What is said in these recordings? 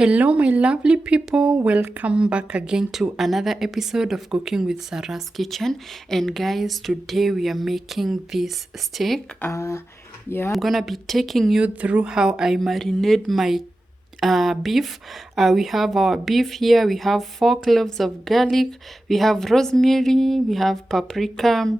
Hello my lovely people, welcome back again to another episode of Cooking with Sarah's Kitchen. And guys, today we are making this steak. I'm gonna be taking you through how I marinate my beef. We have our beef here. We have 4 cloves of garlic, we have rosemary, we have paprika,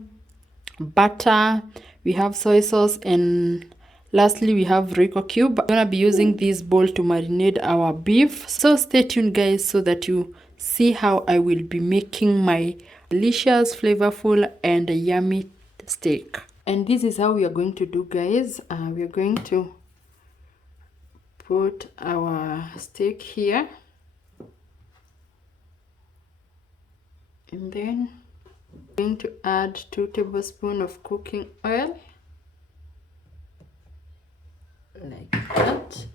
butter, we have soy sauce, and lastly we have Rico cube. I'm gonna be using this bowl to marinate our beef, so stay tuned guys so that you see how I will be making my delicious, flavorful and yummy steak. And this is how we are going to do, guys. We are going to put our steak here, and then going to add 2 tablespoons of cooking oil like that.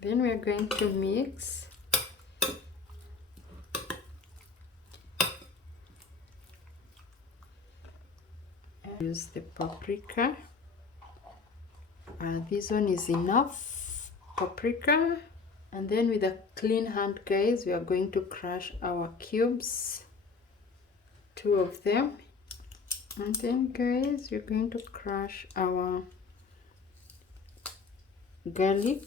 Then we are going to mix. Use the paprika. This one is enough paprika. And then with a clean hand, guys, we are going to crush our cubes, 2 of them. And then guys, we're going to crush our garlic.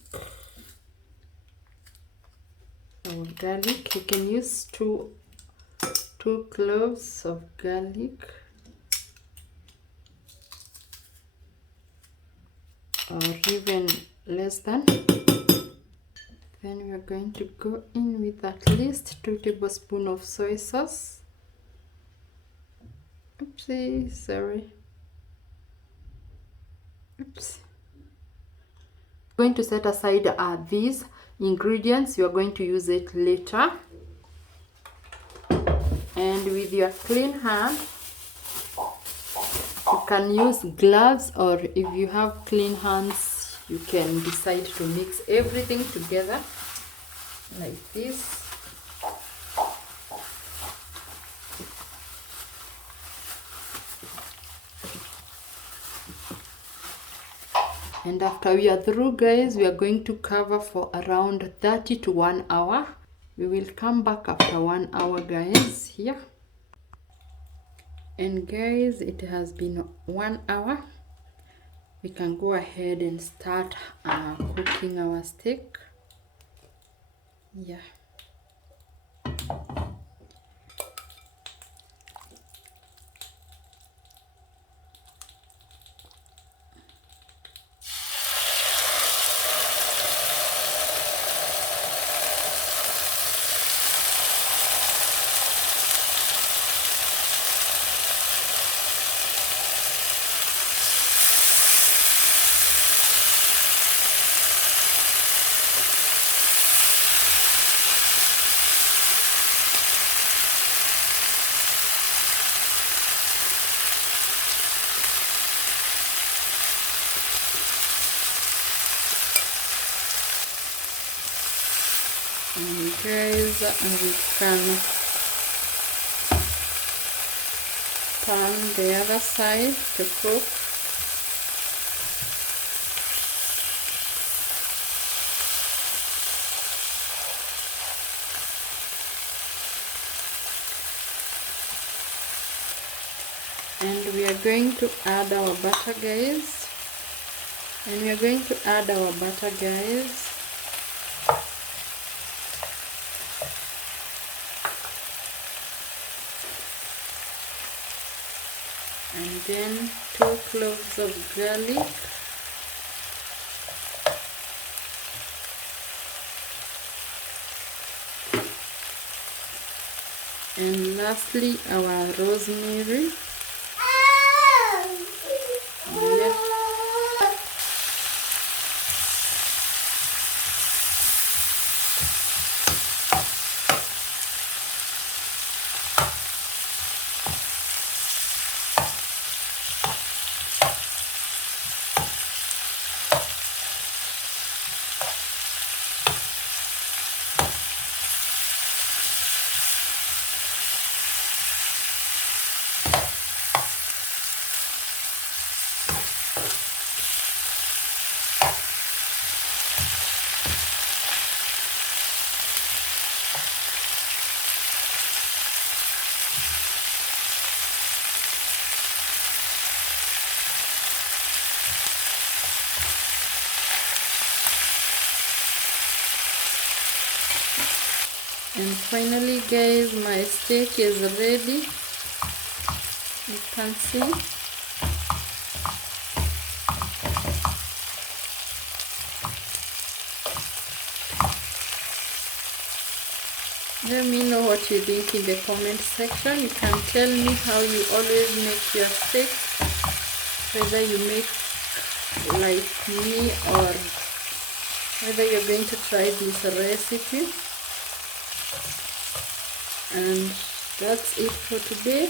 You can use two cloves of garlic, or even less than. Then we are going to go in with at least 2 tablespoons of soy sauce. Oopsie, sorry. Oops. Going to set aside these ingredients. You are going to use it later. And with your clean hand, you can use gloves, or if you have clean hands, you can decide to mix everything together like this. And after we are through, guys, we are going to cover for around 30 to 1 hour. We will come back after 1 hour, guys, here. And guys, it has been 1 hour. We can go ahead and start cooking our steak. And guys, we can turn the other side to cook. And we are going to add our butter, guys. And then 2 cloves of garlic. And lastly, our rosemary. And finally guys, my steak is ready. You can see. Let me know what you think in the comment section. You can tell me how you always make your steak, whether you make like me or whether you're going to try this recipe. And that's it for today.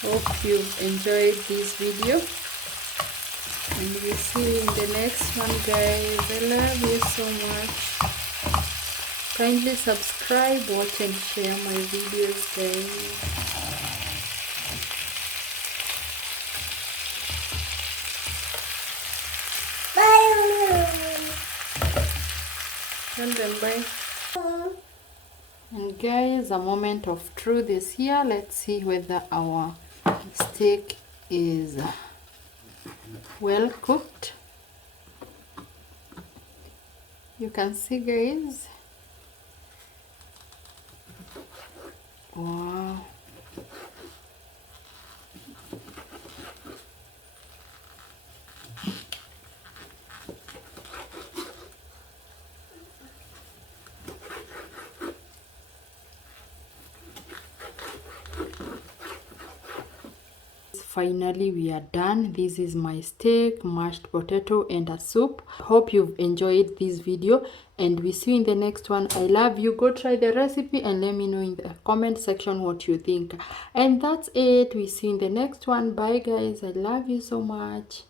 Hope you've enjoyed this video, and we'll see you in the next one guys. I love you so much. Kindly subscribe, watch and share my videos guys. Tell them bye. And guys, a moment of truth is here. Let's see whether our steak is well cooked. You can see guys. Wow. Finally we are done. This is my steak, mashed potato and a soup. Hope you've enjoyed this video, and we see you in the next one. I love you. Go try the recipe and let me know in the comment section what you think. And that's it. We see you in the next one. Bye guys. I love you so much.